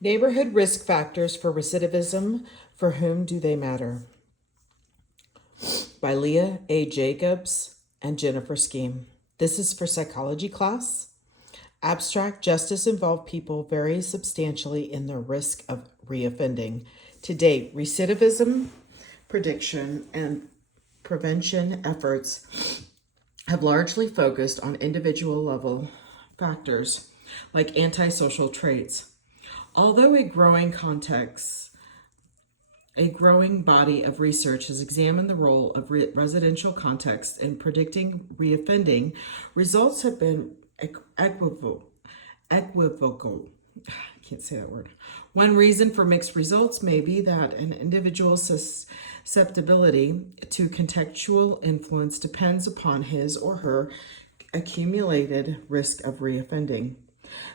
Neighborhood risk factors for recidivism. For whom do they matter? By Leah A. Jacobs and Jennifer Skeem. This is for psychology class. Abstract: justice involved people vary substantially in their risk of reoffending. To date, recidivism prediction and prevention efforts have largely focused on individual level factors like antisocial traits. Although a growing body of research has examined the role of residential context in predicting reoffending, results have been equivocal. I can't say that word. One reason for mixed results may be that an individual's susceptibility to contextual influence depends upon his or her accumulated risk of reoffending.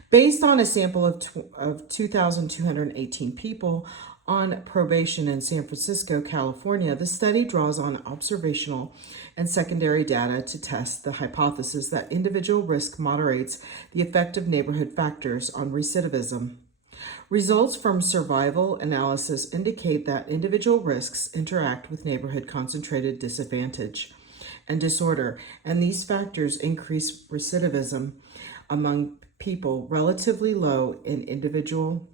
Based on a sample of 2,218 people on probation in San Francisco, California, the study draws on observational and secondary data to test the hypothesis that individual risk moderates the effect of neighborhood factors on recidivism. Results from survival analysis indicate that individual risks interact with neighborhood concentrated disadvantage and disorder, and these factors increase recidivism among people relatively low in individual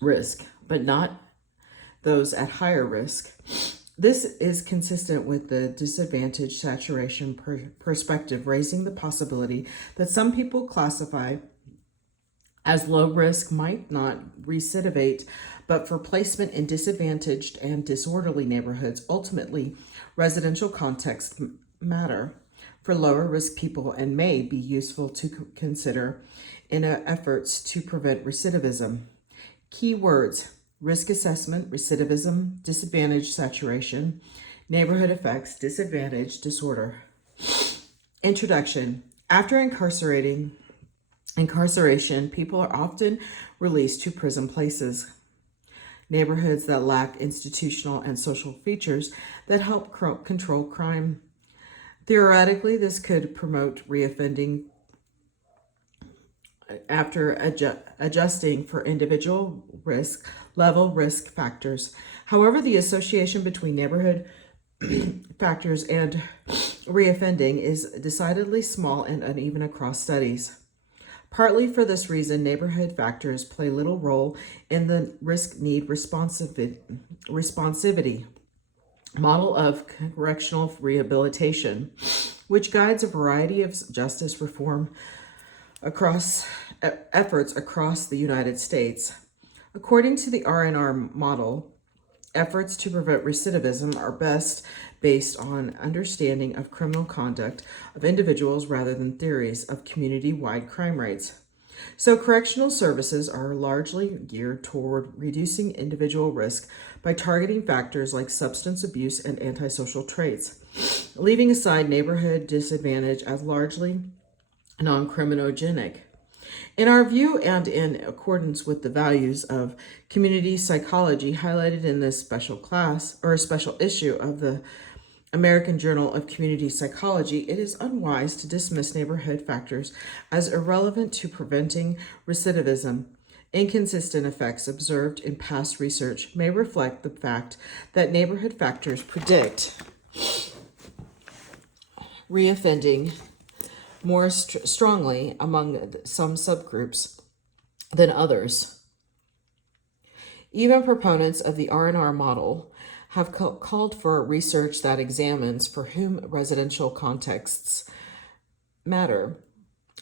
risk, but not those at higher risk. This is consistent with the disadvantage saturation perspective, raising the possibility that some people classify as low risk might not recidivate, but for placement in disadvantaged and disorderly neighborhoods, ultimately residential context matter for lower risk people and may be useful to consider in efforts to prevent recidivism. Key words: risk assessment, recidivism, disadvantage saturation, neighborhood effects, disadvantage, disorder. Introduction. After incarceration, people are often released to prison places, neighborhoods that lack institutional and social features that help control crime. Theoretically, this could promote reoffending after adjusting for individual risk factors. However, the association between neighborhood factors and reoffending is decidedly small and uneven across studies. Partly for this reason, neighborhood factors play little role in the risk-need responsivity model of correctional rehabilitation, which guides a variety of justice reform efforts across the United States. According to the R&R model, efforts to prevent recidivism are best based on understanding of criminal conduct of individuals rather than theories of community-wide crime rates. So correctional services are largely geared toward reducing individual risk by targeting factors like substance abuse and antisocial traits, leaving aside neighborhood disadvantage as largely non-criminogenic. In our view, and in accordance with the values of community psychology highlighted in this special class or a special issue of the American Journal of Community Psychology, it is unwise to dismiss neighborhood factors as irrelevant to preventing recidivism. Inconsistent effects observed in past research may reflect the fact that neighborhood factors predict reoffending more strongly among some subgroups than others. Even proponents of the R&R model have called for research that examines for whom residential contexts matter,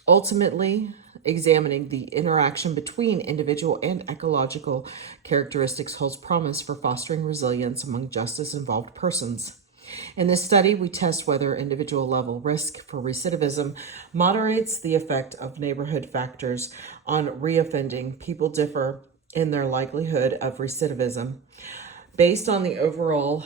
ultimately examining the interaction between individual and ecological characteristics holds promise for fostering resilience among justice-involved persons. In this study, we test whether individual level risk for recidivism moderates the effect of neighborhood factors on reoffending. People differ in their likelihood of recidivism based on the overall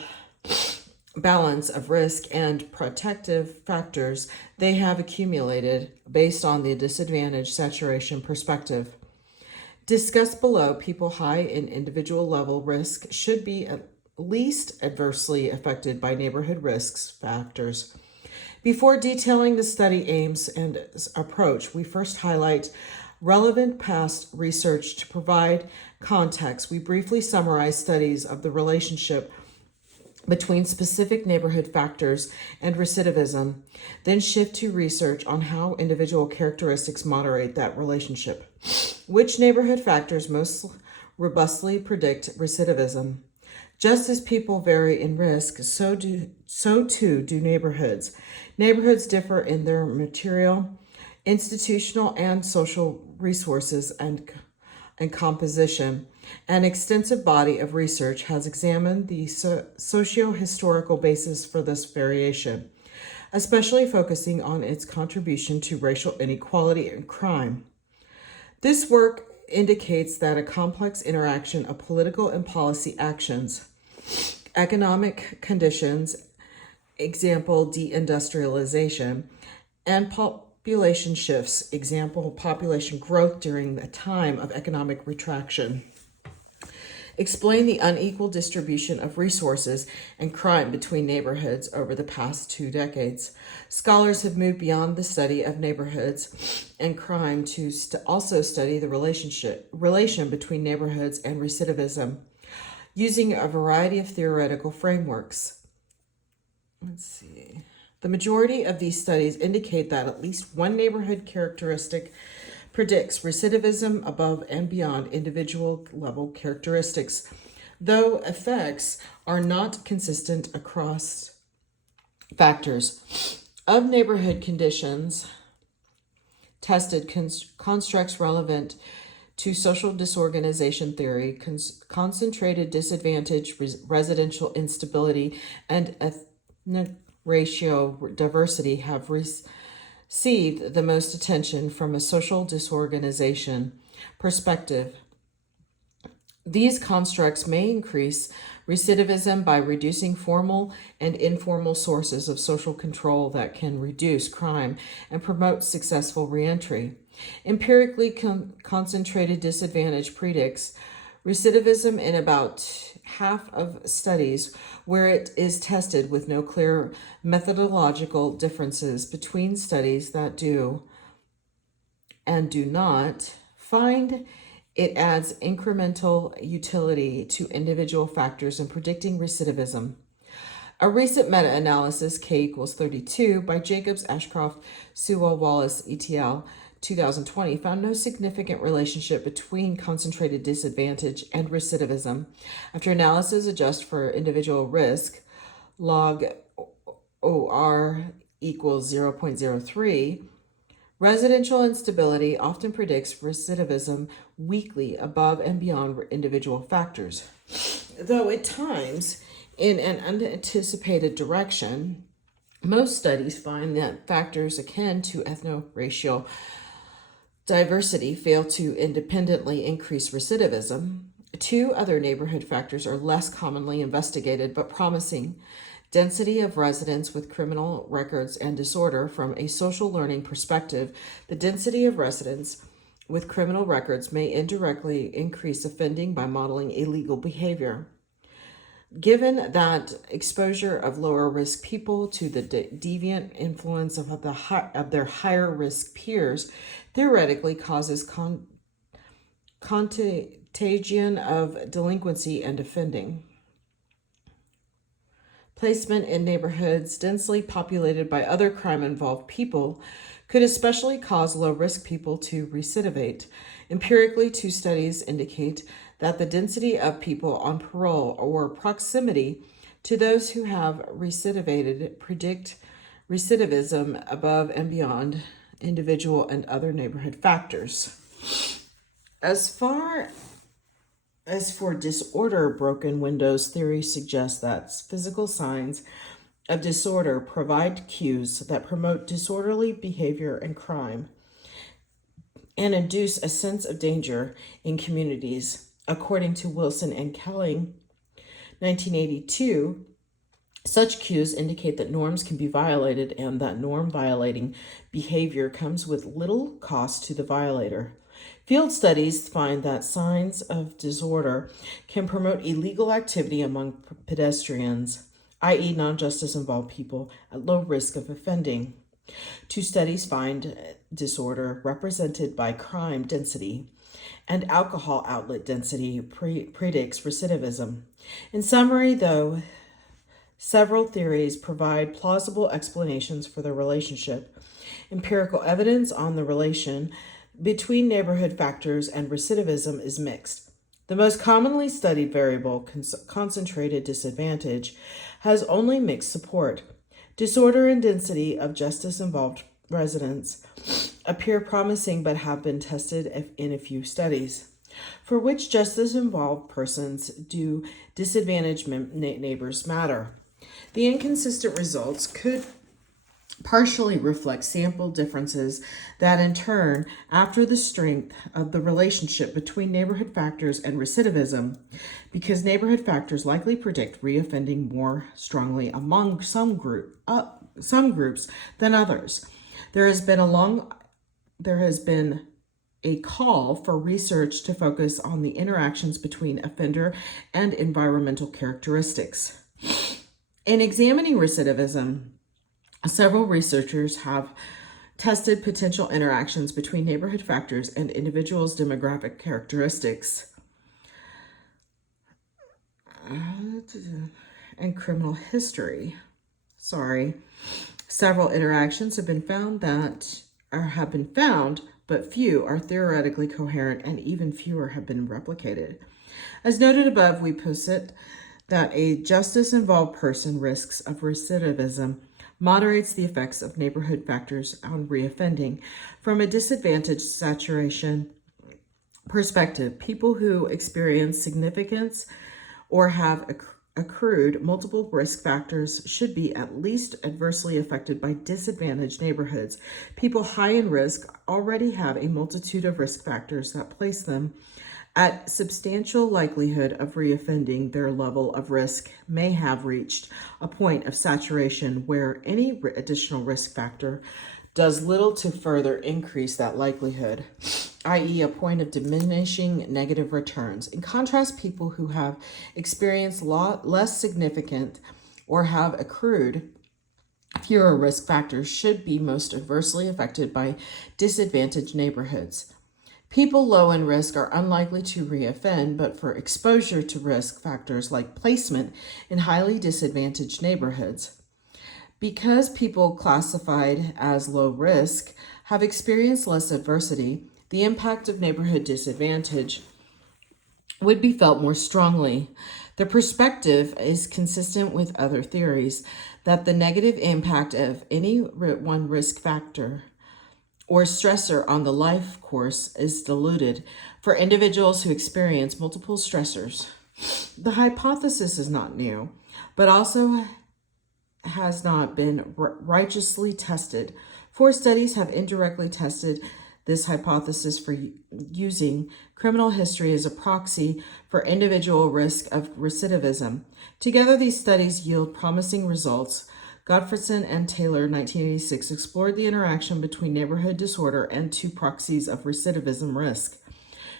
balance of risk and protective factors they have accumulated based on the disadvantage saturation perspective. Discussed below, people high in individual level risk should be at least adversely affected by neighborhood risks factors. Before detailing the study aims and approach, we first highlight relevant past research to provide context. We briefly summarize studies of the relationship between specific neighborhood factors and recidivism, then shift to research on how individual characteristics moderate that relationship. Which neighborhood factors most robustly predict recidivism? Just as people vary in risk, so too do neighborhoods. Neighborhoods differ in their material, institutional, and social resources and composition. An extensive body of research has examined the socio-historical basis for this variation, especially focusing on its contribution to racial inequality and crime. This work indicates that a complex interaction of political and policy actions, economic conditions, example deindustrialization, and population shifts, example population growth during the time of economic retraction, explain the unequal distribution of resources and crime between neighborhoods over the past 2 decades. Scholars have moved beyond the study of neighborhoods and crime to also study the relation between neighborhoods and recidivism, using a variety of theoretical frameworks. Let's see. The majority of these studies indicate that at least one neighborhood characteristic predicts recidivism above and beyond individual level characteristics, though effects are not consistent across factors. Of neighborhood conditions tested, constructs relevant to social disorganization theory, concentrated disadvantage, residential instability, and ethnic racial diversity have received the most attention from a social disorganization perspective. These constructs may increase recidivism by reducing formal and informal sources of social control that can reduce crime and promote successful reentry. Empirically concentrated disadvantage predicts recidivism in about half of studies where it is tested, with no clear methodological differences between studies that do and do not find. It adds incremental utility to individual factors in predicting recidivism. A recent meta-analysis, K=32, by Jacobs, Ashcroft, Sewell, Wallace, et.al., 2020, found no significant relationship between concentrated disadvantage and recidivism. After analysis adjust for individual risk, log OR equals 0.03, residential instability often predicts recidivism weakly above and beyond individual factors, though at times in an unanticipated direction. Most studies find that factors akin to ethno-racial diversity fail to independently increase recidivism. 2 other neighborhood factors are less commonly investigated but promising. Density of residents with criminal records and disorder. From a social learning perspective, the density of residents with criminal records may indirectly increase offending by modeling illegal behavior. Given that exposure of lower risk people to the deviant influence of their higher risk peers theoretically causes contagion of delinquency and offending. Placement in neighborhoods densely populated by other crime-involved people could especially cause low-risk people to recidivate. Empirically, 2 studies indicate that the density of people on parole or proximity to those who have recidivated predict recidivism above and beyond individual and other neighborhood factors. As far as for disorder, broken windows theory suggests that physical signs of disorder provide cues that promote disorderly behavior and crime and induce a sense of danger in communities. According to Wilson and Kelling, 1982, such cues indicate that norms can be violated and that norm-violating behavior comes with little cost to the violator. Field studies find that signs of disorder can promote illegal activity among pedestrians, i.e. non-justice involved people at low risk of offending. Two studies find disorder represented by crime density and alcohol outlet density predicts recidivism. In summary, though, several theories provide plausible explanations for the relationship. Empirical evidence on the relation between neighborhood factors and recidivism is mixed. The most commonly studied variable, concentrated disadvantage, has only mixed support. Disorder and density of justice-involved residents appear promising but have been tested in a few studies. For which justice-involved persons do disadvantaged neighbors matter? The inconsistent results could partially reflect sample differences that in turn, after the strength of the relationship between neighborhood factors and recidivism, because neighborhood factors likely predict reoffending more strongly among some groups than others. There has been a call for research to focus on the interactions between offender and environmental characteristics. In examining recidivism, several researchers have tested potential interactions between neighborhood factors and individuals' demographic characteristics and criminal history. Several interactions have been found, but few are theoretically coherent, and even fewer have been replicated. As noted above, we posit that a justice-involved person risks of recidivism moderates the effects of neighborhood factors on reoffending. From a disadvantaged saturation perspective, people who experience significance or have accrued multiple risk factors should be at least adversely affected by disadvantaged neighborhoods. People high in risk already have a multitude of risk factors that place them at substantial likelihood of reoffending. Their level of risk may have reached a point of saturation where any additional risk factor does little to further increase that likelihood, i.e., a point of diminishing negative returns. In contrast, people who have experienced less significant or have accrued fewer risk factors should be most adversely affected by disadvantaged neighborhoods. People low in risk are unlikely to reoffend, but for exposure to risk factors like placement in highly disadvantaged neighborhoods. Because people classified as low risk have experienced less adversity, the impact of neighborhood disadvantage would be felt more strongly. The perspective is consistent with other theories that the negative impact of any one risk factor or stressor on the life course is diluted for individuals who experience multiple stressors. The hypothesis is not new, but also has not been rigorously tested. 4 studies have indirectly tested this hypothesis for using criminal history as a proxy for individual risk of recidivism. Together, these studies yield promising results. Gottfredson and Taylor, 1986, explored the interaction between neighborhood disorder and 2 proxies of recidivism risk: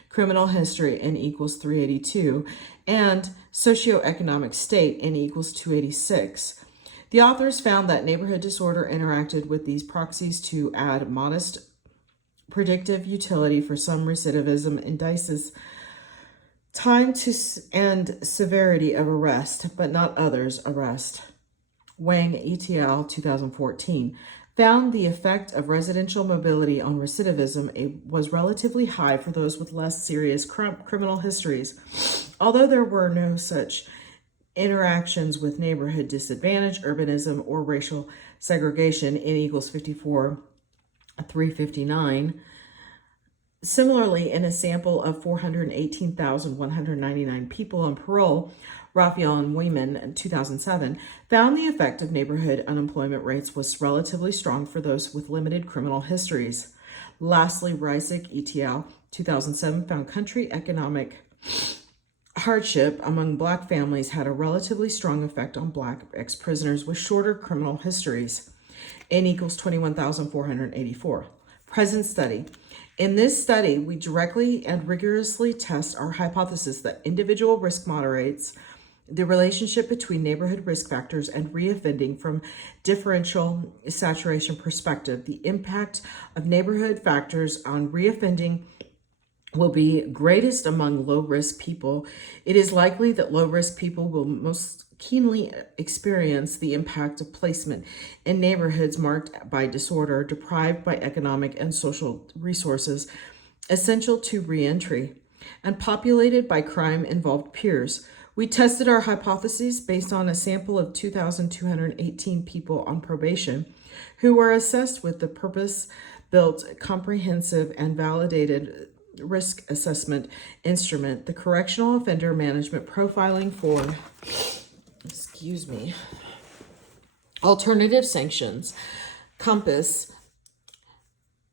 criminal history, N equals 382, and socioeconomic state, N equals 286. The authors found that neighborhood disorder interacted with these proxies to add modest predictive utility for some recidivism indices, time to and severity of arrest, but not others' arrest. Wang et al. 2014 found the effect of residential mobility on recidivism was relatively high for those with less serious criminal histories, although there were no such interactions with neighborhood disadvantage, urbanism, or racial segregation, N equals 54, 359. Similarly, in a sample of 418,199 people on parole, Raphael and Wayman in 2007 found the effect of neighborhood unemployment rates was relatively strong for those with limited criminal histories. Lastly, Reisig et al. 2007 found country economic hardship among Black families had a relatively strong effect on Black ex-prisoners with shorter criminal histories. N equals 21,484. Present study. In this study, we directly and rigorously test our hypothesis that individual risk moderates the relationship between neighborhood risk factors and reoffending from differential saturation perspective. The impact of neighborhood factors on reoffending will be greatest among low-risk people. It is likely that low-risk people will most keenly experience the impact of placement in neighborhoods marked by disorder, deprived by economic and social resources essential to reentry, and populated by crime-involved peers. We tested our hypotheses based on a sample of 2,218 people on probation who were assessed with the purpose-built, comprehensive, and validated risk assessment instrument, the Correctional Offender Management Profiling for, Alternative Sanctions, COMPASS,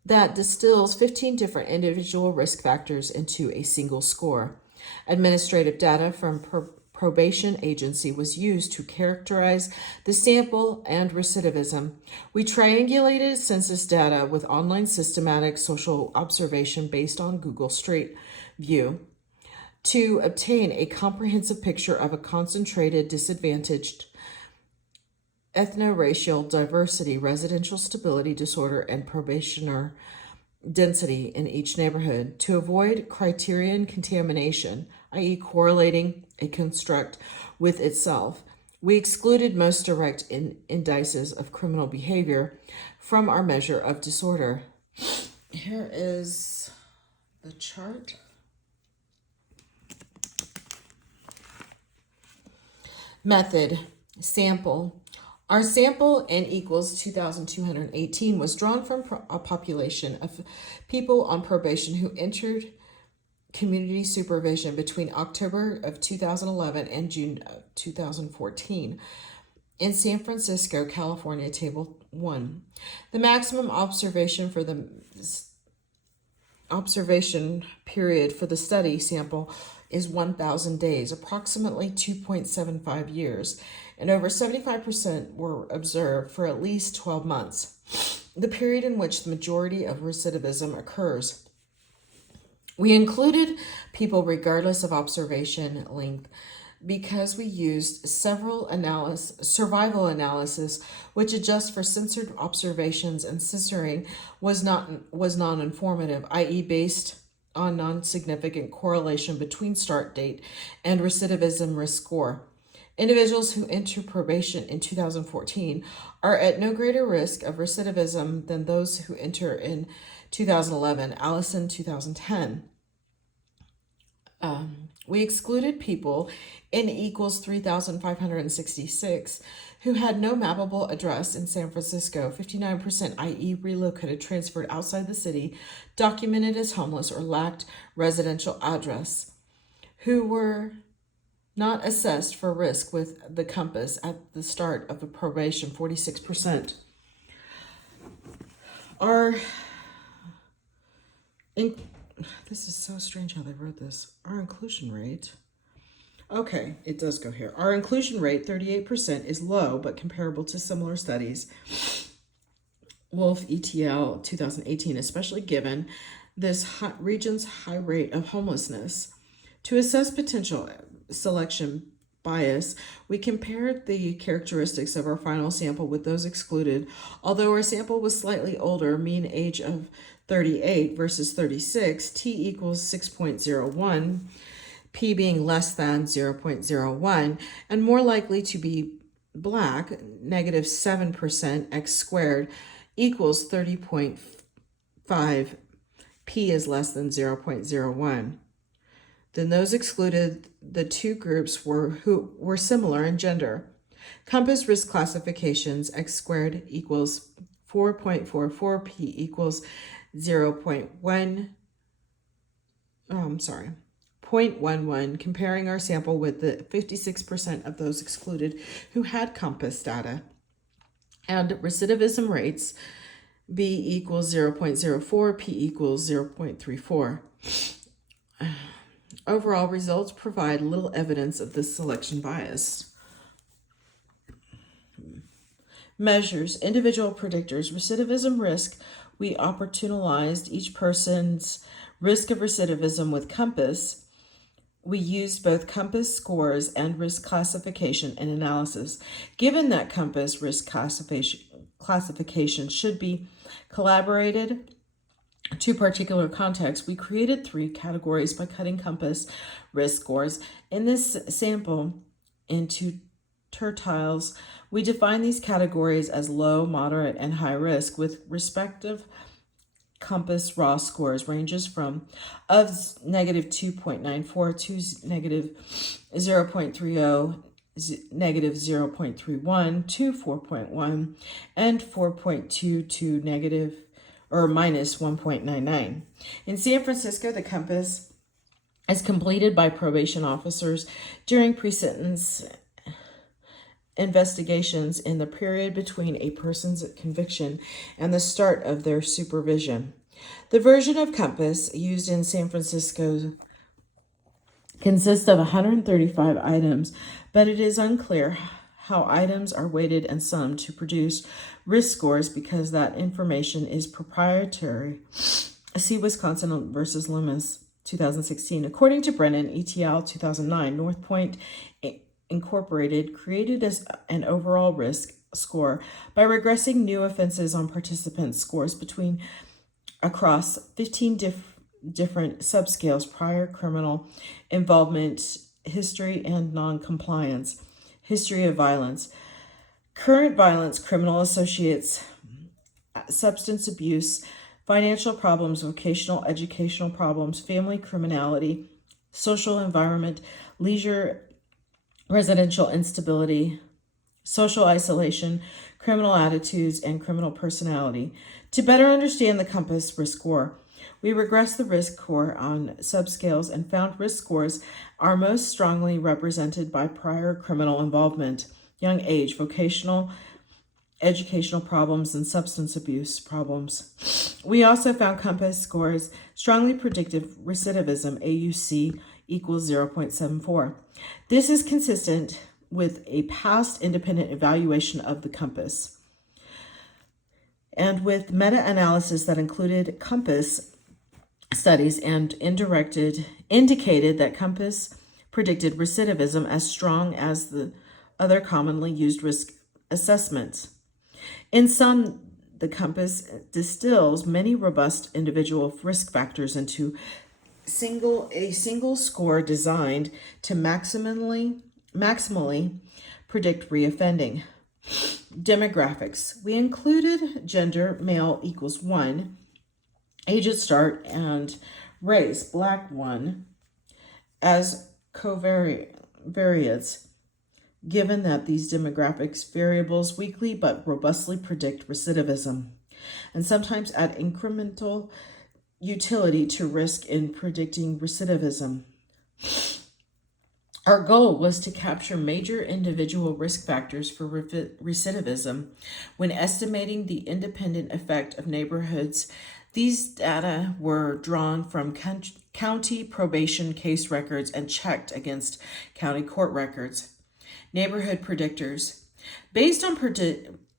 that distills 15 different individual risk factors into a single score. Administrative data from probation agency was used to characterize the sample and recidivism. We triangulated census data with online systematic social observation based on Google Street View to obtain a comprehensive picture of a concentrated, disadvantaged ethno-racial diversity, residential stability disorder, and probationer density in each neighborhood to avoid criterion contamination, i.e. correlating a construct with itself. We excluded most direct indices of criminal behavior from our measure of disorder. Here is the chart. Method, sample. Our sample, N equals 2,218, was drawn from a population of people on probation who entered community supervision between October of 2011 and June of 2014 in San Francisco, California, Table 1. The maximum observation period for the study sample is 1,000 days, approximately 2.75 years, and over 75% were observed for at least 12 months, the period in which the majority of recidivism occurs. We included people regardless of observation length because we used survival analysis, which adjusts for censored observations, and censoring was non-informative, i.e. based on non-significant correlation between start date and recidivism risk score. Individuals who enter probation in 2014 are at no greater risk of recidivism than those who enter in 2011, Allison 2010. We excluded people, N equals 3,566, who had no mappable address in San Francisco, 59%, i.e. relocated, transferred outside the city, documented as homeless, or lacked residential address, who were not assessed for risk with the COMPASS at the start of the probation, 46%. This is so strange how they wrote this. Our inclusion rate, okay, it does go here. Our inclusion rate, 38%, is low but comparable to similar studies. Wolf ETL 2018, especially given this region's high rate of homelessness. To assess potential selection bias, we compared the characteristics of our final sample with those excluded. Although our sample was slightly older, mean age of 38 versus 36, T equals 6.01, P being less than 0.01, and more likely to be Black, negative 7%, X squared equals 30.5, P is less than 0.01. Then those excluded, the two groups who were similar in gender. COMPASS risk classifications, X squared equals 4.44, P equals 0.11, comparing our sample with the 56% of those excluded who had COMPASS data. And recidivism rates, B equals 0.04, P equals 0.34. Overall results provide little evidence of this selection bias. Measures, individual predictors, recidivism risk. We opportunized each person's risk of recidivism with COMPASS we used both COMPAS scores and risk classification and analysis. Given that COMPAS risk classification should be collaborated to particular contexts, we created 3 categories by cutting COMPAS risk scores. In this sample, into tertiles, we define these categories as low, moderate, and high risk with respective COMPAS raw scores ranges from of negative 2.94 to negative 0.30, negative 0.31 to 4.1, and 4.2 to negative or minus 1.99. In San Francisco, the COMPAS is completed by probation officers during pre-sentence investigations in the period between a person's conviction and the start of their supervision. The version of COMPAS used in San Francisco consists of 135 items, but it is unclear how items are weighted and summed to produce risk scores because that information is proprietary. See Wisconsin versus Loomis, 2016. According to Brennan, ETL 2009, North Point Incorporated created as an overall risk score by regressing new offenses on participants' scores across 15 different subscales: prior criminal involvement, history and non-compliance, history of violence, current violence, criminal associates, substance abuse, financial problems, vocational educational problems, family criminality, social environment, leisure, residential instability, social isolation, criminal attitudes, and criminal personality. To better understand the COMPAS risk score, we regressed the risk score on subscales and found risk scores are most strongly represented by prior criminal involvement, young age, vocational, educational problems, and substance abuse problems. We also found COMPAS scores strongly predictive recidivism, AUC equals 0.74. This is consistent with a past independent evaluation of the COMPAS and with meta-analysis that included COMPAS studies and indicated that COMPAS predicted recidivism as strong as the other commonly used risk assessments. In sum, the COMPAS distills many robust individual risk factors into a single score designed to maximally predict reoffending. Demographics. We included gender, male equals 1, age at start, and race, black 1, as covariates, given that these demographics variables weakly but robustly predict recidivism, and sometimes add incremental utility to risk in predicting recidivism. Our goal was to capture major individual risk factors for recidivism when estimating the independent effect of neighborhoods. These data were drawn from county probation case records and checked against county court records. Neighborhood predictors. Based on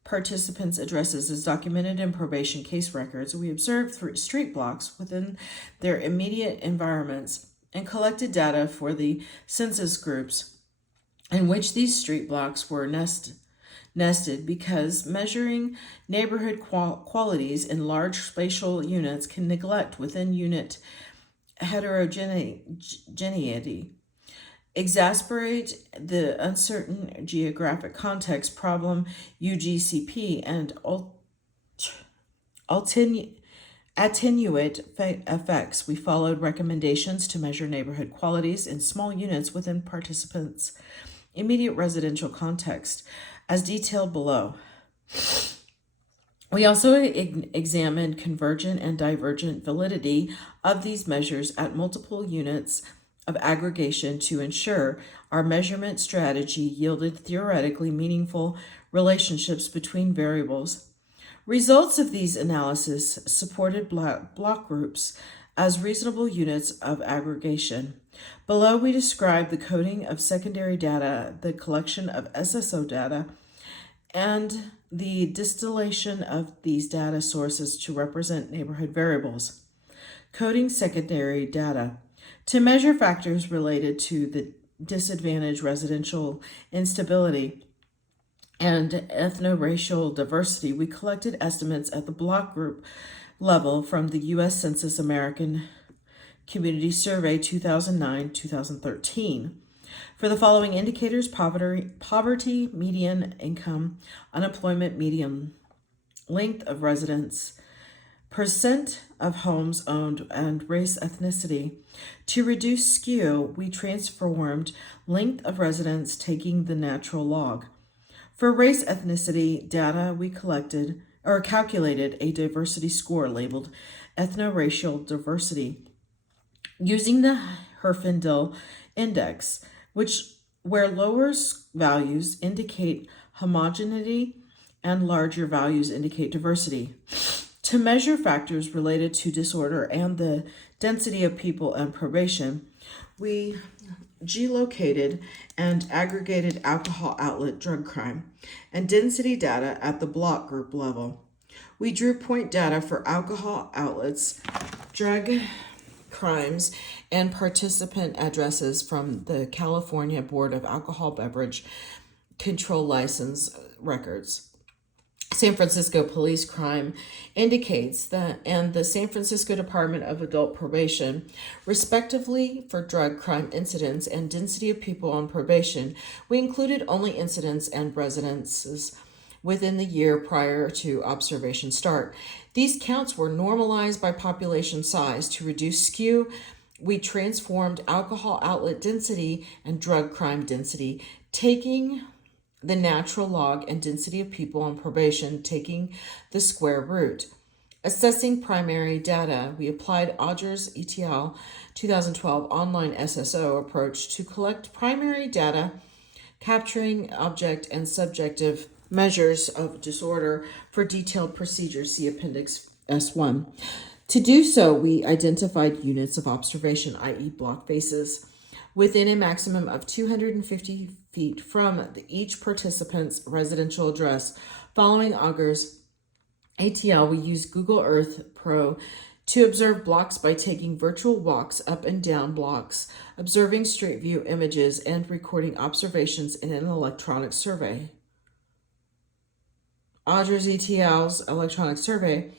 participants' addresses as documented in probation case records, we observed 3 street blocks within their immediate environments and collected data for the census groups in which these street blocks were nested because measuring neighborhood qualities in large spatial units can neglect within unit heterogeneity, exacerbate the uncertain geographic context problem, UGCP, and attenuate effects. We followed recommendations to measure neighborhood qualities in small units within participants' immediate residential context, as detailed below. We also examined convergent and divergent validity of these measures at multiple units of aggregation to ensure our measurement strategy yielded theoretically meaningful relationships between variables. Results of these analyses supported block groups as reasonable units of aggregation. Below, we describe the coding of secondary data, the collection of SSO data, and the distillation of these data sources to represent neighborhood variables. Coding secondary data. To measure factors related to the disadvantaged residential instability and ethno-racial diversity, we collected estimates at the block group level from the U.S. Census American Community Survey 2009-2013. For the following indicators: poverty, median income, unemployment, median length of residence, percent of homes owned, and race ethnicity. To reduce skew, we transformed length of residence taking the natural log. For race ethnicity data, we calculated a diversity score labeled ethno-racial diversity using the Herfindahl index, where lower values indicate homogeneity and larger values indicate diversity. To measure factors related to disorder and the density of people and probation, we geolocated and aggregated alcohol outlet drug crime and density data at the block group level. We drew point data for alcohol outlets, drug crimes, and participant addresses from the California Board of Alcohol Beverage Control License records. San Francisco Police Crime indicates that, and the San Francisco Department of Adult Probation, respectively, for drug crime incidents and density of people on probation, we included only incidents and residences within the year prior to observation start. These counts were normalized by population size to reduce skew. We transformed alcohol outlet density and drug crime density, taking the natural log, and density of people on probation, taking the square root. Assessing primary data, we applied Odger's ETL 2012 online SSO approach to collect primary data, capturing object and subjective measures of disorder for detailed procedures. See Appendix S1. To do so, we identified units of observation, i.e. block faces, within a maximum of 250 feet from each participant's residential address. Following Auger's ATL, we used Google Earth Pro to observe blocks by taking virtual walks up and down blocks, observing street view images, and recording observations in an electronic survey. Auger's ETL's electronic survey,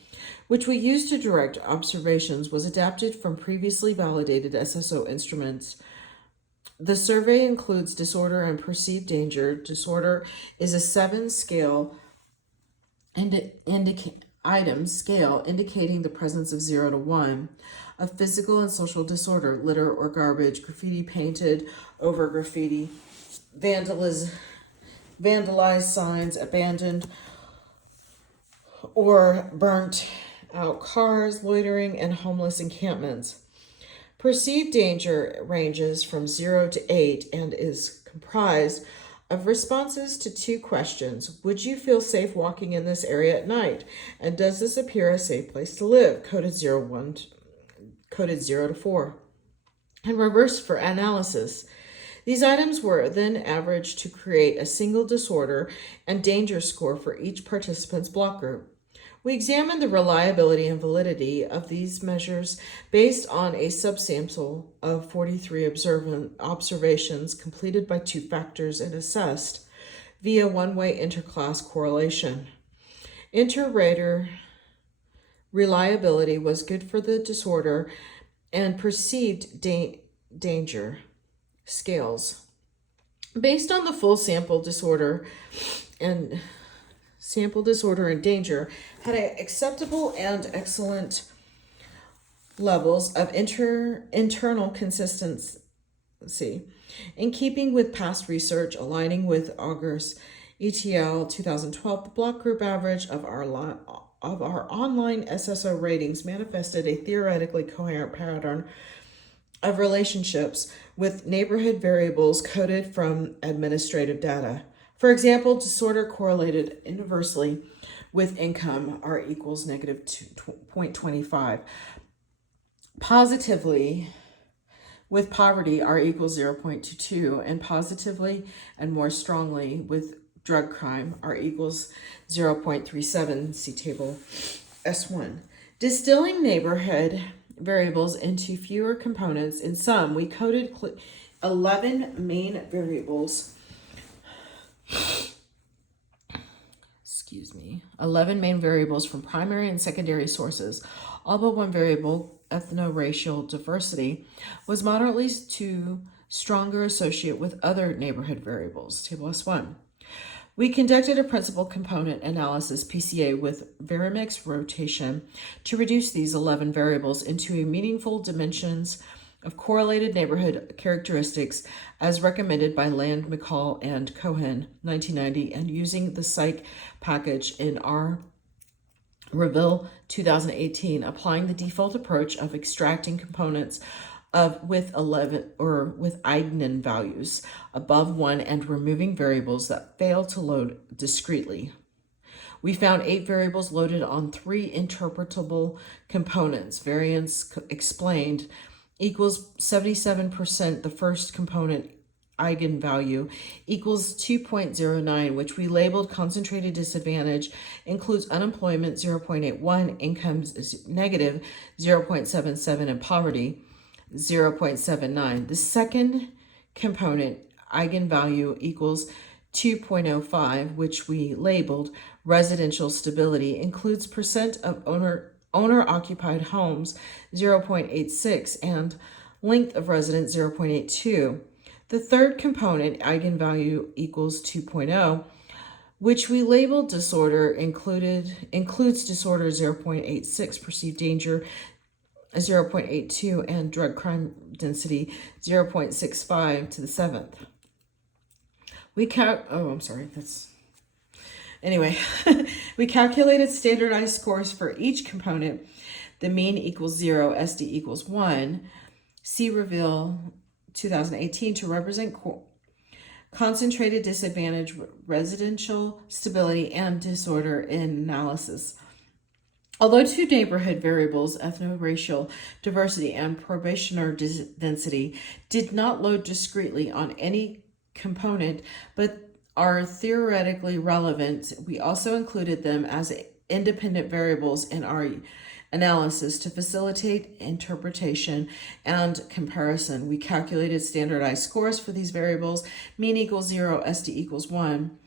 which we used to direct observations, was adapted from previously validated SSO instruments. The survey includes disorder and perceived danger. Disorder is a 7-scale item scale indicating the presence of 0 to 1 of physical and social disorder, litter or garbage, graffiti painted over graffiti, vandalized signs, abandoned or burnt out cars, loitering, and homeless encampments. Perceived danger ranges from 0 to 8 and is comprised of responses to 2 questions. Would you feel safe walking in this area at night? And does this appear a safe place to live? Coded 0 to 4. And reversed for analysis. These items were then averaged to create a single disorder and danger score for each participant's block group. We examined the reliability and validity of these measures based on a subsample of 43 observations completed by 2 factors and assessed via one-way interclass correlation. Inter-rater reliability was good for the disorder and perceived danger scales. Based on the full sample disorder and danger had acceptable and excellent levels of internal consistency. In keeping with past research, aligning with Auger's ETL 2012, the block group average of our online SSO ratings manifested a theoretically coherent pattern of relationships with neighborhood variables coded from administrative data. For example, disorder correlated inversely with income, R equals negative 0.25. Positively with poverty, R equals 0.22, and positively and more strongly with drug crime, R equals 0.37, see table S1. Distilling neighborhood variables into fewer components. In sum, we coded 11 main variables. 11 main variables from primary and secondary sources. All but one variable, ethno-racial diversity, was moderately to stronger associate with other neighborhood variables. Table S1. We conducted a principal component analysis, PCA, with varimix rotation to reduce these 11 variables into a meaningful dimensions of correlated neighborhood characteristics as recommended by Land, McCall, and Cohen, 1990, and using the psych package in R. Reville, 2018, applying the default approach of extracting components with 11 or with eigenvalues above 1 and removing variables that fail to load discretely. We found 8 variables loaded on 3 interpretable components. Variance explained equals 77%. The first component eigenvalue equals 2.09, which we labeled concentrated disadvantage, includes unemployment 0.81, incomes is negative 0.77, and poverty 0.79. The second component eigenvalue equals 2.05, which we labeled residential stability, includes percent of owner-occupied homes 0.86 and length of residence 0.82. The third component eigenvalue equals 2.0, which we labeled disorder, includes disorder 0.86, perceived danger 0.82, and drug crime density 0.65 to the 7th. We calculated standardized scores for each component. The mean equals 0, SD equals 1. See Reville 2018 to represent concentrated disadvantage, residential stability, and disorder in analysis. Although 2 neighborhood variables, ethno-racial diversity and probationer density, did not load discretely on any component but are theoretically relevant, we also included them as independent variables in our analysis to facilitate interpretation and comparison. We calculated standardized scores for these variables. Mean equals 0, SD equals 1.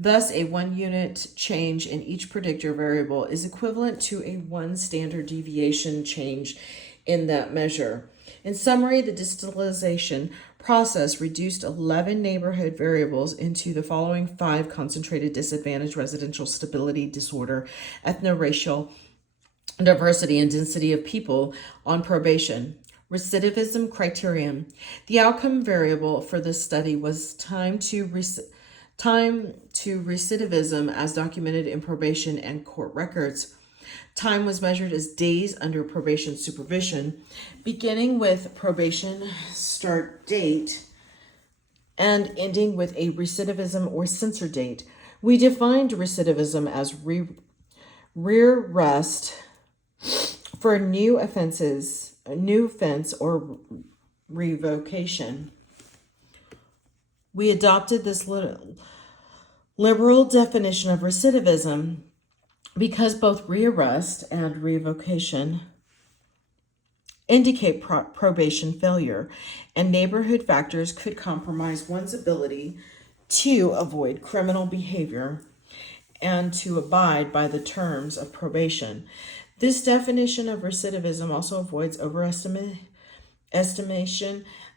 Thus, a 1 unit change in each predictor variable is equivalent to a 1 standard deviation change in that measure. In summary, the distillation process reduced 11 neighborhood variables into the following 5 concentrated disadvantage, residential stability, disorder, ethno-racial diversity, and density of people on probation. Recidivism criterion. The outcome variable for this study was time to recidivism as documented in probation and court records. Time was measured as days under probation supervision, beginning with probation start date and ending with a recidivism or censor date. We defined recidivism as rearrest for new offense or revocation. We adopted this liberal definition of recidivism because both rearrest and revocation indicate probation failure, and neighborhood factors could compromise one's ability to avoid criminal behavior and to abide by the terms of probation. This definition of recidivism also avoids overestimation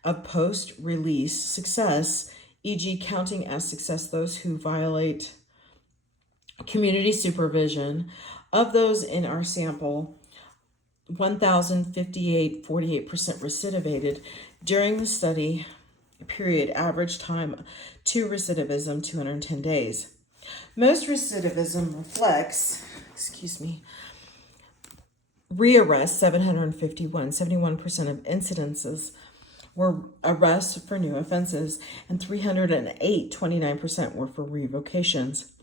of post-release success, e.g. counting as success those who violate community supervision. Of those in our sample, 1,058, 48% recidivated during the study period. Average time to recidivism, 210 days. Most recidivism reflects, rearrest, 751, 71% of incidences were arrests for new offenses, and 308, 29% were for revocations.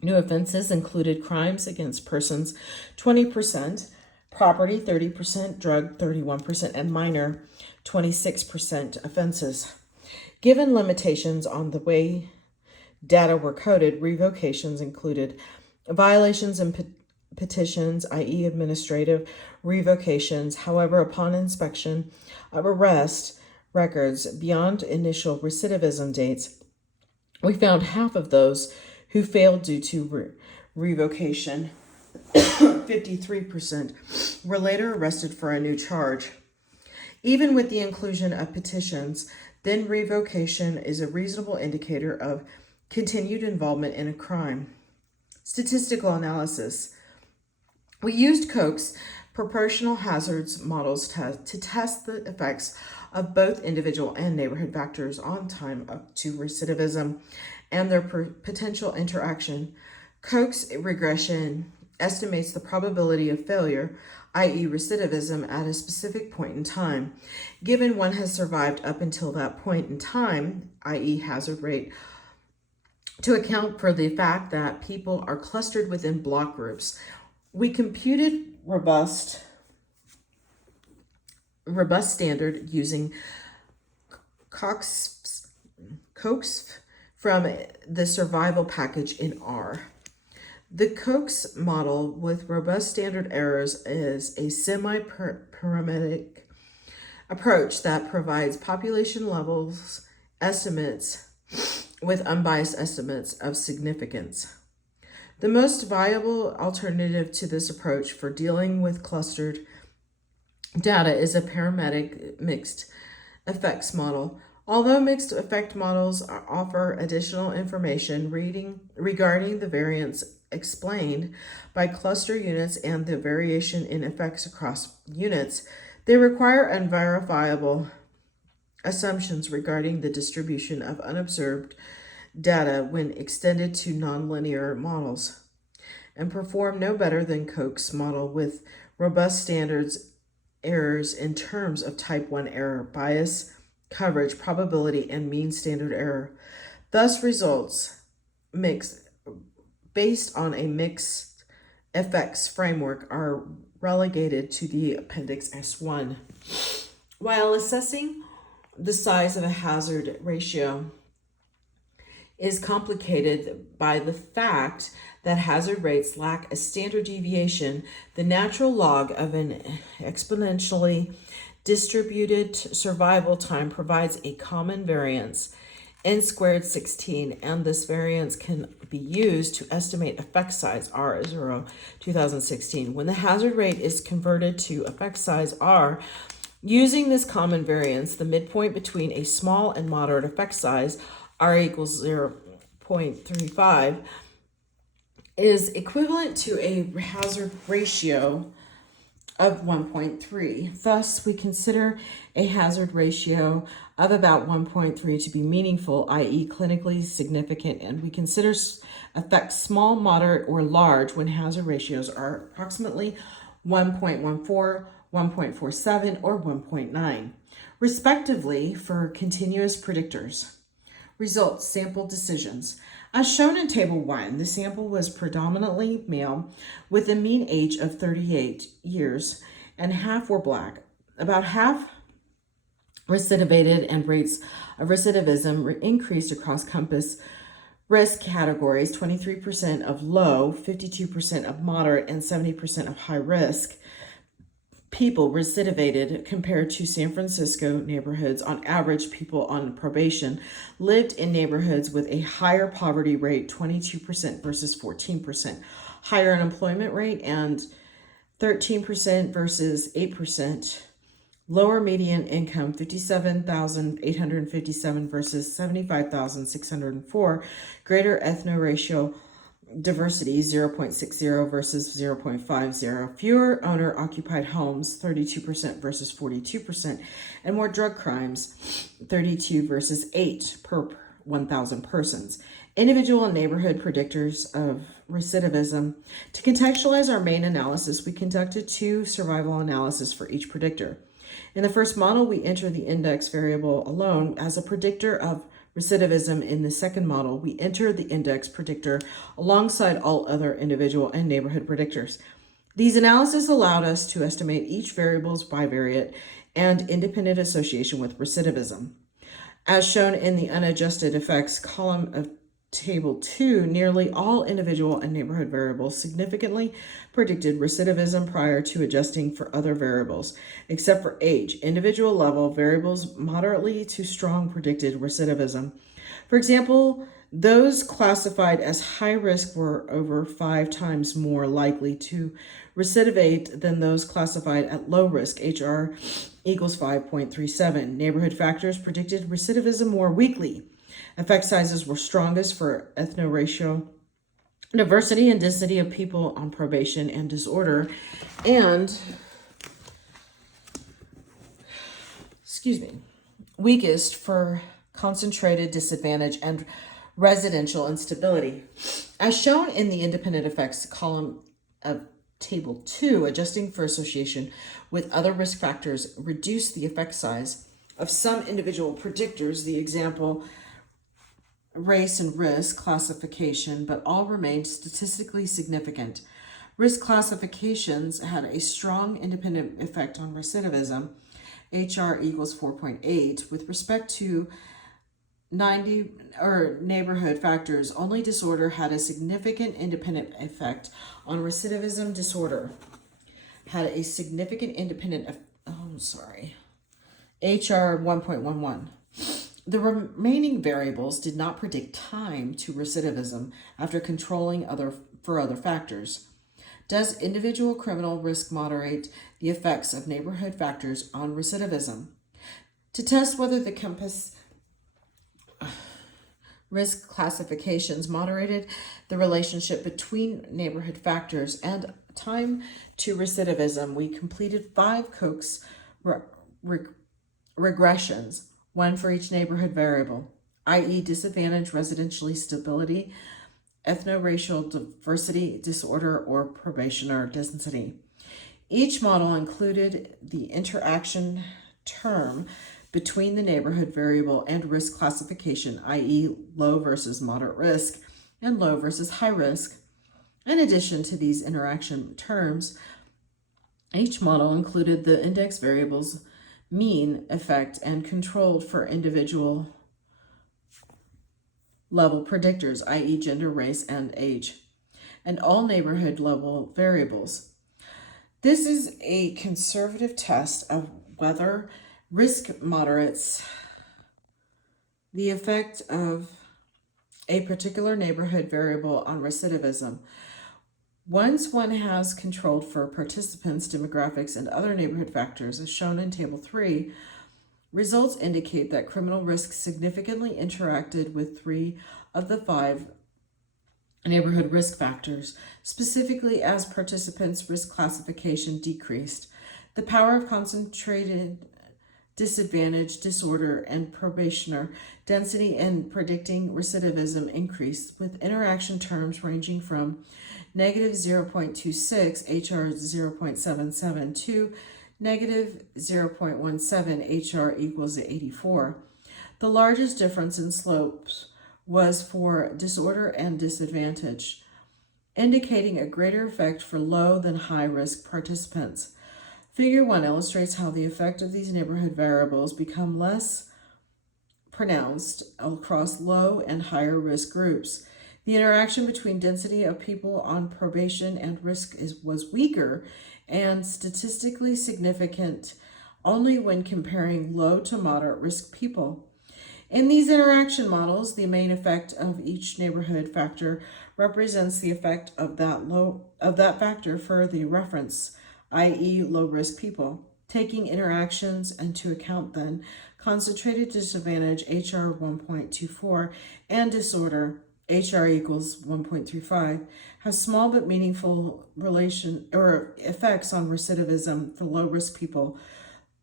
New offenses included crimes against persons, 20%, property, 30%, drug, 31%, and minor, 26% offenses. Given limitations on the way data were coded, revocations included violations in petitions, i.e. administrative revocations. However, upon inspection of arrest records beyond initial recidivism dates, we found half of those who failed due to revocation. 53% were later arrested for a new charge. Even with the inclusion of petitions, then revocation is a reasonable indicator of continued involvement in a crime. Statistical analysis. We used Koch's proportional hazards models to test the effects of both individual and neighborhood factors on time up to recidivism and their potential interaction. Koch's regression estimates the probability of failure, i.e. recidivism, at a specific point in time, given one has survived up until that point in time, i.e. hazard rate, to account for the fact that people are clustered within block groups. We computed robust standard using Koch's from the survival package in R. The Koch's model with robust standard errors is a semi-parametric approach that provides population levels estimates with unbiased estimates of significance. The most viable alternative to this approach for dealing with clustered data is a parametric mixed effects model. Although mixed effect models offer additional information regarding the variance explained by cluster units and the variation in effects across units, they require unverifiable assumptions regarding the distribution of unobserved data when extended to nonlinear models, and perform no better than Koch's model with robust standards errors in terms of type 1 error, bias, coverage, probability, and mean standard error. Thus, results based on a mixed effects framework are relegated to the Appendix S1. While assessing the size of a hazard ratio is complicated by the fact that hazard rates lack a standard deviation, the natural log of an exponentially distributed survival time provides a common variance, n squared 16, and this variance can be used to estimate effect size R0 2016. When the hazard rate is converted to effect size R, using this common variance, the midpoint between a small and moderate effect size, R equals 0.35, is equivalent to a hazard ratio of 1.3. Thus, we consider a hazard ratio of about 1.3 to be meaningful, i.e. clinically significant, and we consider effects small, moderate, or large when hazard ratios are approximately 1.14, 1.47, or 1.9, respectively, for continuous predictors. Results, sample decisions. As shown in Table 1, the sample was predominantly male with a mean age of 38 years, and half were Black. About half recidivated, and rates of recidivism increased across compass risk categories: 23% of low, 52% of moderate, and 70% of high risk. People recidivated compared to San Francisco neighborhoods. On average, people on probation lived in neighborhoods with a higher poverty rate, 22% versus 14%, higher unemployment rate, and 13% versus 8%, lower median income, 57,857 versus 75,604, greater ethno-racial diversity, 0.60 versus 0.50, fewer owner-occupied homes, 32% versus 42%, and more drug crimes, 32 versus 8 per 1,000 persons. Individual and neighborhood predictors of recidivism. To contextualize our main analysis, we conducted 2 survival analyses for each predictor. In the first model, we enter the index variable alone as a predictor of recidivism. In the second model, we enter the index predictor alongside all other individual and neighborhood predictors. These analyses allowed us to estimate each variable's bivariate and independent association with recidivism. As shown in the unadjusted effects column of Table 2, nearly all individual and neighborhood variables significantly predicted recidivism prior to adjusting for other variables, except for age. Individual level variables moderately to strong predicted recidivism. For example, those classified as high risk were over 5 times more likely to recidivate than those classified at low risk, HR equals 5.37. Neighborhood factors predicted recidivism more weakly. Effect sizes were strongest for ethno-racial diversity and density of people on probation and disorder, and weakest for concentrated disadvantage and residential instability. As shown in the independent effects column of Table 2, adjusting for association with other risk factors reduced the effect size of some individual predictors, the example race and risk classification, but all remained statistically significant. Risk classifications had a strong independent effect on recidivism, HR equals 4.8. With respect to 90 or neighborhood factors, only disorder had a significant independent effect on recidivism. Disorder had a significant independent HR 1.11. The remaining variables did not predict time to recidivism after controlling for other factors. Does individual criminal risk moderate the effects of neighborhood factors on recidivism? To test whether the Compass risk classifications moderated the relationship between neighborhood factors and time to recidivism, we completed 5 Koch's regressions, one for each neighborhood variable, i.e. disadvantage, residential stability, ethno-racial diversity, disorder, or probationer density. Each model included the interaction term between the neighborhood variable and risk classification, i.e. low versus moderate risk and low versus high risk. In addition to these interaction terms, each model included the index variables mean, effect, and controlled for individual level predictors, i.e. gender, race, and age, and all neighborhood level variables. This is a conservative test of whether risk moderates the effect of a particular neighborhood variable on recidivism. Once one has controlled for participants, demographics, and other neighborhood factors, as shown in Table 3, results indicate that criminal risk significantly interacted with 3 of the 5 neighborhood risk factors, specifically as participants' risk classification decreased. The power of concentrated disadvantage, disorder, and probationer density in predicting recidivism increased, with interaction terms ranging from negative 0.26 HR 0.77 to negative 0.17 HR equals 84. The largest difference in slopes was for disorder and disadvantage, indicating a greater effect for low than high risk participants. Figure 1 illustrates how the effect of these neighborhood variables become less pronounced across low and higher risk groups. The interaction between density of people on probation and risk was weaker and statistically significant only when comparing low to moderate risk people. In these interaction models, the main effect of each neighborhood factor represents the effect of that factor for the reference, i.e. low-risk people. Taking interactions into account then, concentrated disadvantage HR 1.24 and disorder HR equals 1.35 have small but meaningful relation or effects on recidivism for low-risk people.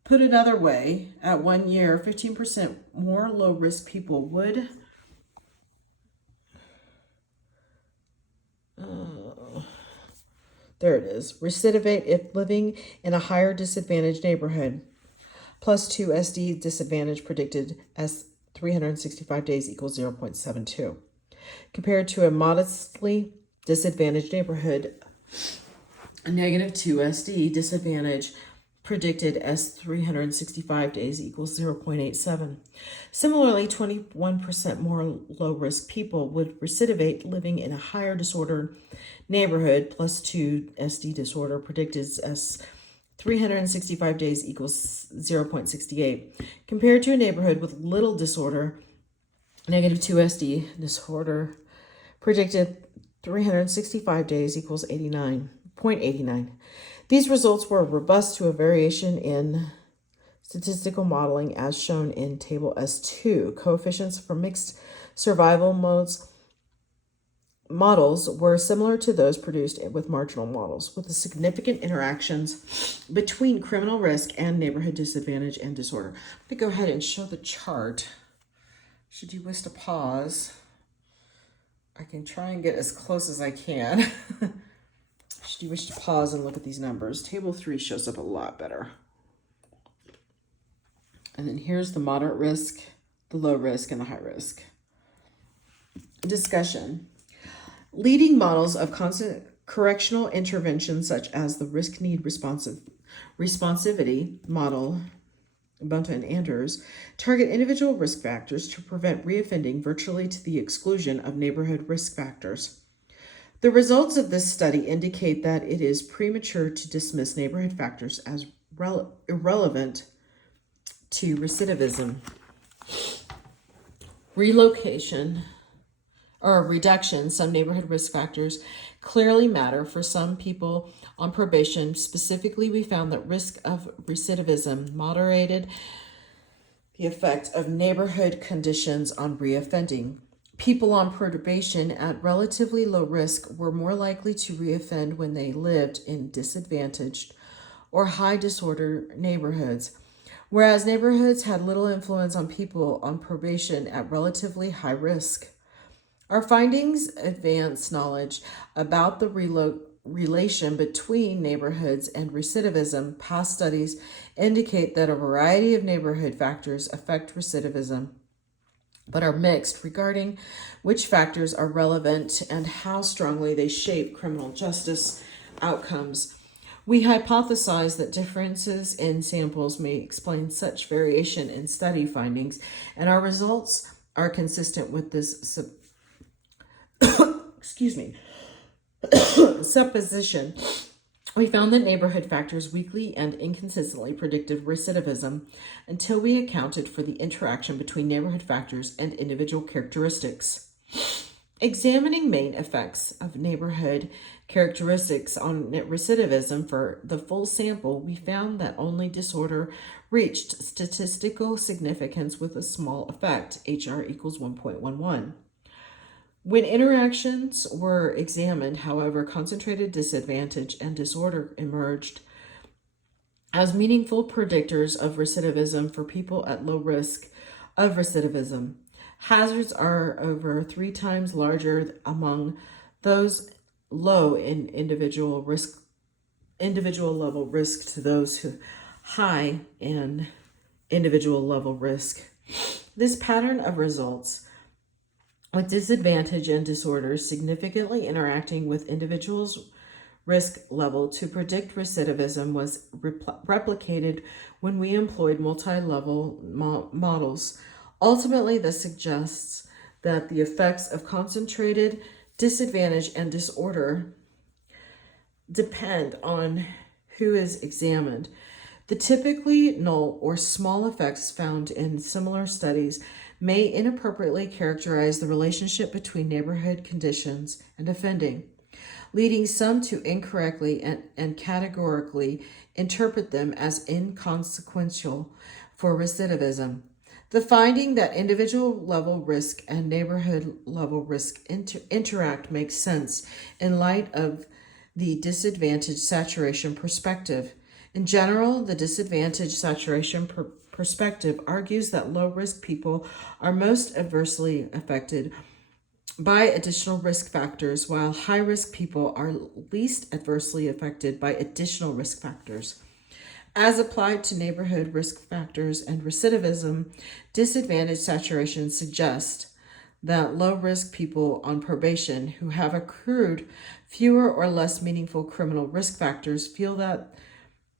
Put another way, at 1 year, 15% more low-risk people would recidivate if living in a higher disadvantaged neighborhood. Plus 2 SD disadvantage predicted as 365 days equals 0.72. Compared to a modestly disadvantaged neighborhood, a negative 2 SD disadvantage predicted as 365 days equals 0.87. Similarly, 21% more low-risk people would recidivate living in a higher disordered neighborhood plus 2 SD disorder predicted as 365 days equals 0.68, compared to a neighborhood with little disorder, negative 2 SD disorder, predicted 365 days equals 89.89. These results were robust to a variation in statistical modeling as shown in Table S2. Coefficients for mixed survival models were similar to those produced with marginal models, with the significant interactions between criminal risk and neighborhood disadvantage and disorder. I'm going to go ahead and show the chart. Should you wish to pause, I can try and get as close as I can. Should you wish to pause and look at these numbers, Table 3 shows up a lot better. And then here's the moderate risk, the low risk, and the high risk. Discussion. Leading models of constant correctional intervention, such as the risk-need responsivity model, Bunta and Anders, target individual risk factors to prevent reoffending virtually to the exclusion of neighborhood risk factors. The results of this study indicate that it is premature to dismiss neighborhood factors as irrelevant to recidivism. Relocation or reduction, some neighborhood risk factors clearly matter for some people on probation. Specifically, we found that risk of recidivism moderated the effect of neighborhood conditions on reoffending. People on probation at relatively low risk were more likely to reoffend when they lived in disadvantaged or high disorder neighborhoods, whereas neighborhoods had little influence on people on probation at relatively high risk. Our findings advance knowledge about the relation between neighborhoods and recidivism. Past studies indicate that a variety of neighborhood factors affect recidivism, but are mixed regarding which factors are relevant and how strongly they shape criminal justice outcomes. We hypothesize that differences in samples may explain such variation in study findings, and our results are consistent with this supposition. We found that neighborhood factors weakly and inconsistently predicted recidivism until we accounted for the interaction between neighborhood factors and individual characteristics. Examining main effects of neighborhood characteristics on recidivism for the full sample, we found that only disorder reached statistical significance with a small effect, HR equals 1.11. When interactions were examined, however, concentrated disadvantage and disorder emerged as meaningful predictors of recidivism for people at low risk of recidivism. Hazards are over 3 times larger among those low in individual level risk to those who high in individual level risk. This pattern of results with disadvantage and disorders significantly interacting with individuals' risk level to predict recidivism was replicated when we employed multi-level models. Ultimately, this suggests that the effects of concentrated disadvantage and disorder depend on who is examined. The typically null or small effects found in similar studies may inappropriately characterize the relationship between neighborhood conditions and offending, leading some to incorrectly and categorically interpret them as inconsequential for recidivism. The finding that individual level risk and neighborhood level risk interact makes sense in light of the disadvantage saturation perspective. In general, the disadvantage saturation perspective argues that low-risk people are most adversely affected by additional risk factors, while high-risk people are least adversely affected by additional risk factors. As applied to neighborhood risk factors and recidivism, disadvantage saturation suggests that low-risk people on probation who have accrued fewer or less meaningful criminal risk factors feel that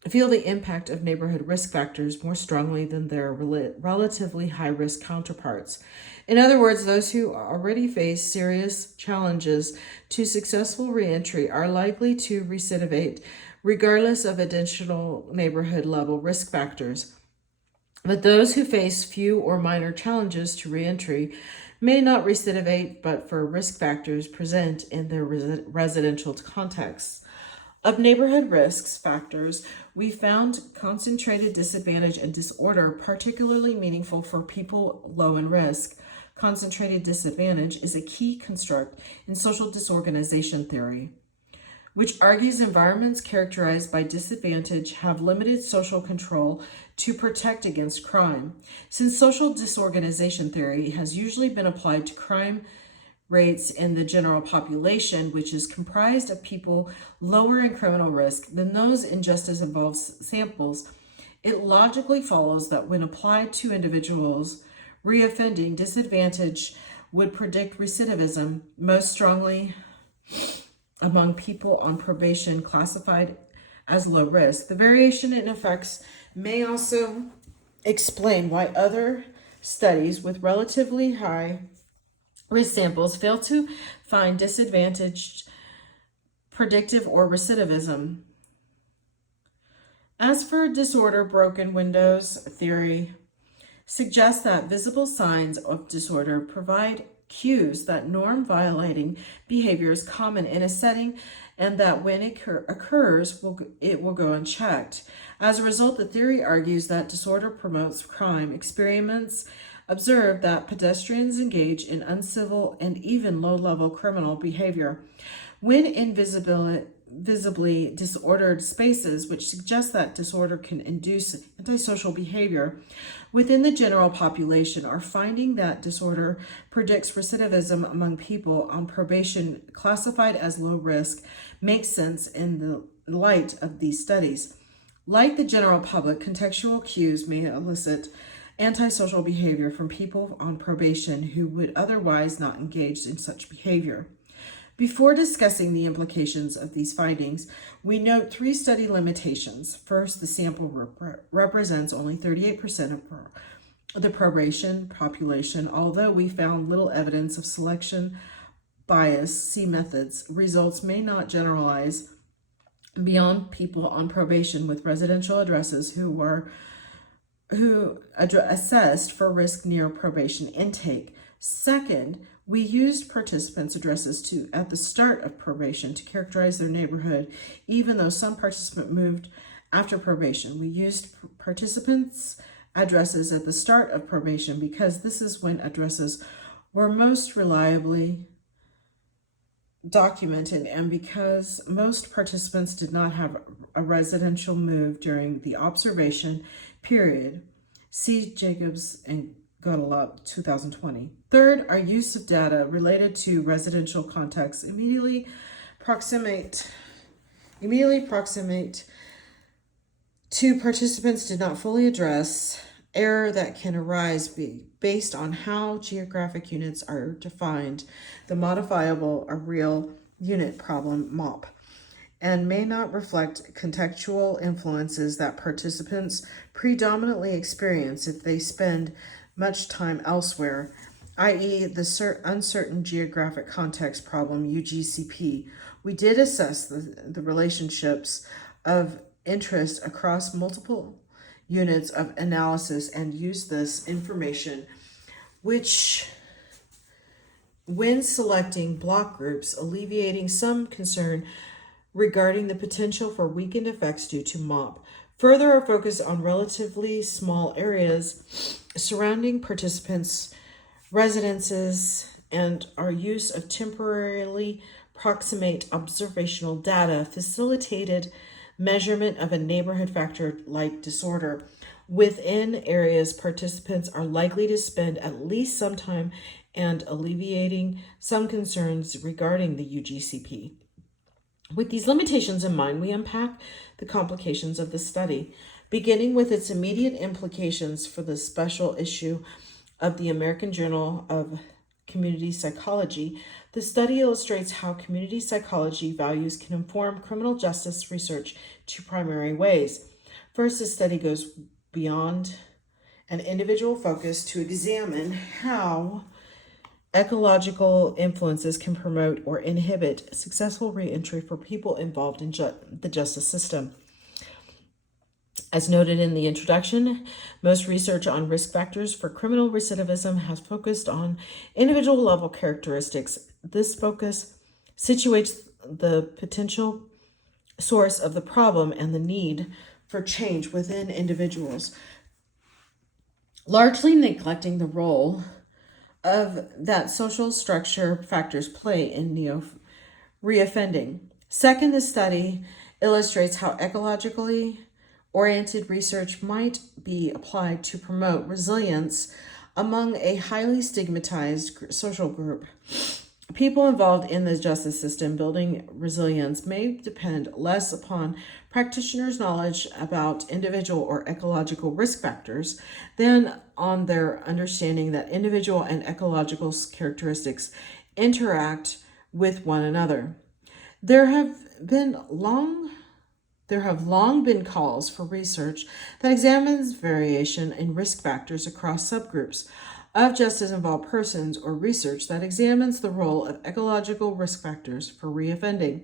feel the impact of neighborhood risk factors more strongly than their relatively high risk counterparts. In other words, those who already face serious challenges to successful reentry are likely to recidivate regardless of additional neighborhood level risk factors. But those who face few or minor challenges to reentry may not recidivate but for risk factors present in their residential contexts. Of neighborhood risks factors, we found concentrated disadvantage and disorder particularly meaningful for people low in risk. Concentrated disadvantage is a key construct in social disorganization theory, which argues environments characterized by disadvantage have limited social control to protect against crime. Since social disorganization theory has usually been applied to crime rates in the general population, which is comprised of people lower in criminal risk than those in justice involved samples, it logically follows that when applied to individuals reoffending, disadvantage would predict recidivism most strongly among people on probation classified as low risk. The variation in effects may also explain why other studies with relatively high risk samples fail to find disadvantaged predictive or recidivism. As for disorder, broken windows theory suggests that visible signs of disorder provide cues that norm violating behavior is common in a setting and that when it occurs, it will go unchecked. As a result, the theory argues that disorder promotes crime. Experiments observe that pedestrians engage in uncivil and even low-level criminal behavior when in visibly disordered spaces, which suggests that disorder can induce antisocial behavior within the general population. Are finding that disorder predicts recidivism among people on probation classified as low risk makes sense in the light of these studies. Like the general public, contextual cues may elicit antisocial behavior from people on probation who would otherwise not engage in such behavior. Before discussing the implications of these findings, we note three study limitations. First, the sample represents only 38% of the probation population. Although we found little evidence of selection bias, see methods, results may not generalize beyond people on probation with residential addresses who assessed for risk near probation intake. Second, we used participants' addresses at the start of probation to characterize their neighborhood, even though some participant moved after probation. We used participants' addresses at the start of probation because this is when addresses were most reliably documented and because most participants did not have a residential move during the observation period. See Jacobs and Gottlob, 2020. Third, our use of data related to residential contexts immediately proximate to participants did not fully address error that can arise based on how geographic units are defined, the modifiable or real unit problem MOP, and may not reflect contextual influences that participants predominantly experience if they spend much time elsewhere, i.e. the uncertain geographic context problem, UGCP. We did assess the relationships of interest across multiple units of analysis and use this information, which when selecting block groups, alleviating some concern regarding the potential for weakened effects due to MOP. Further, our focus on relatively small areas surrounding participants' residences and our use of temporarily proximate observational data facilitated measurement of a neighborhood factor like disorder. Within areas, participants are likely to spend at least some time and alleviating some concerns regarding the UGCP. With these limitations in mind, we unpack the complications of the study, beginning with its immediate implications for the special issue of the American Journal of Community Psychology. The study illustrates how community psychology values can inform criminal justice research two primary ways. First, the study goes beyond an individual focus to examine how ecological influences can promote or inhibit successful reentry for people involved in the justice system. As noted in the introduction, most research on risk factors for criminal recidivism has focused on individual level characteristics. This focus situates the potential source of the problem and the need for change within individuals, largely neglecting the role of that social structure factors play in reoffending. Second, the study illustrates how ecologically oriented research might be applied to promote resilience among a highly stigmatized social group. People involved in the justice system building resilience may depend less upon practitioners' knowledge about individual or ecological risk factors than on their understanding that individual and ecological characteristics interact with one another. There have long been calls for research that examines variation in risk factors across subgroups of justice-involved persons, or research that examines the role of ecological risk factors for reoffending.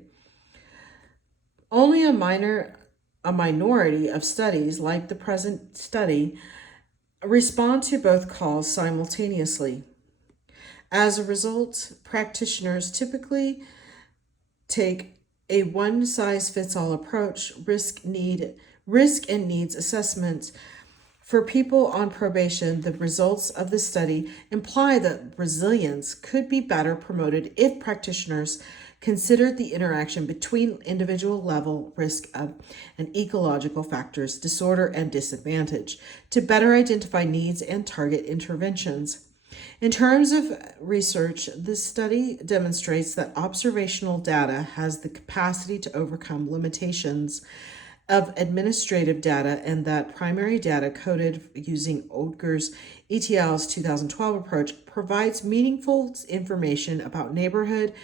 Only a minority of studies, like the present study, respond to both calls simultaneously. As a result, practitioners typically take a one-size-fits-all approach, risk and needs assessment. For people on probation, the results of the study imply that resilience could be better promoted if practitioners considered the interaction between individual level risk and ecological factors, disorder and disadvantage, to better identify needs and target interventions. In terms of research, this study demonstrates that observational data has the capacity to overcome limitations of administrative data, and that primary data coded using Oetker's et al.'s 2012 approach provides meaningful information about neighborhood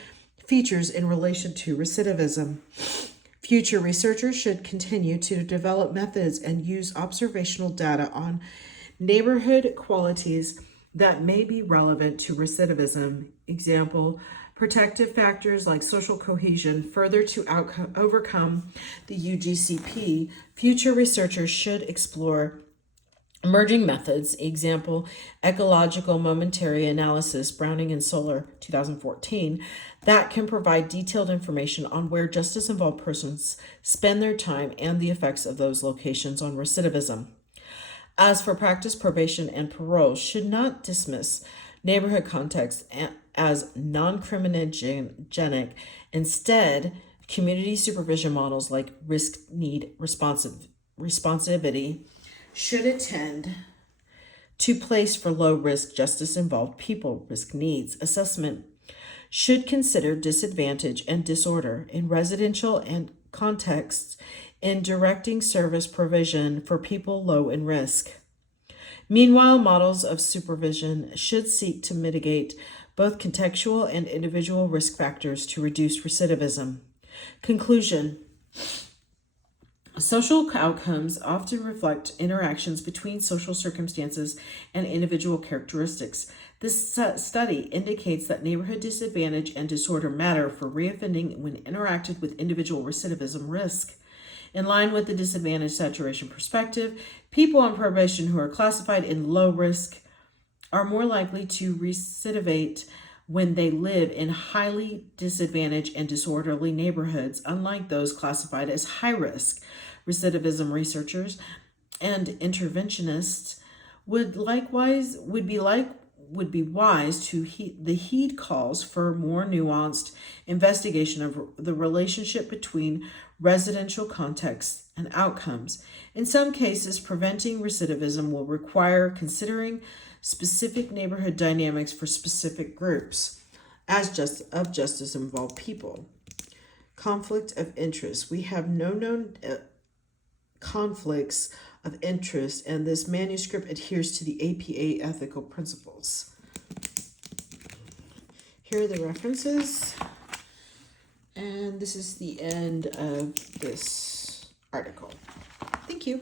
features in relation to recidivism. Future researchers should continue to develop methods and use observational data on neighborhood qualities that may be relevant to recidivism. Example, protective factors like social cohesion, further to overcome the UGCP. Future researchers should explore emerging methods. Example, ecological momentary analysis, Browning and Solar, 2014, that can provide detailed information on where justice-involved persons spend their time and the effects of those locations on recidivism. As for practice, probation, and parole, should not dismiss neighborhood context as non-criminogenic. Instead, community supervision models like risk-need responsivity should attend to place for low-risk justice-involved people. Risk needs assessment should consider disadvantage and disorder in residential and contexts in directing service provision for people low in risk. Meanwhile, models of supervision should seek to mitigate both contextual and individual risk factors to reduce recidivism. Conclusion: social outcomes often reflect interactions between social circumstances and individual characteristics. This study indicates that neighborhood disadvantage and disorder matter for reoffending when interacted with individual recidivism risk. In line with the disadvantage saturation perspective, people on probation who are classified in low risk are more likely to recidivate when they live in highly disadvantaged and disorderly neighborhoods, unlike those classified as high risk. Recidivism researchers and interventionists would be wise to heed calls for more nuanced investigation of the relationship between residential context and outcomes. In some cases, preventing recidivism will require considering specific neighborhood dynamics for specific groups of justice-involved people. Conflict of interest. We have no known conflicts of interest, and this manuscript adheres to the APA ethical principles. Here are the references, and this is the end of this article. Thank you.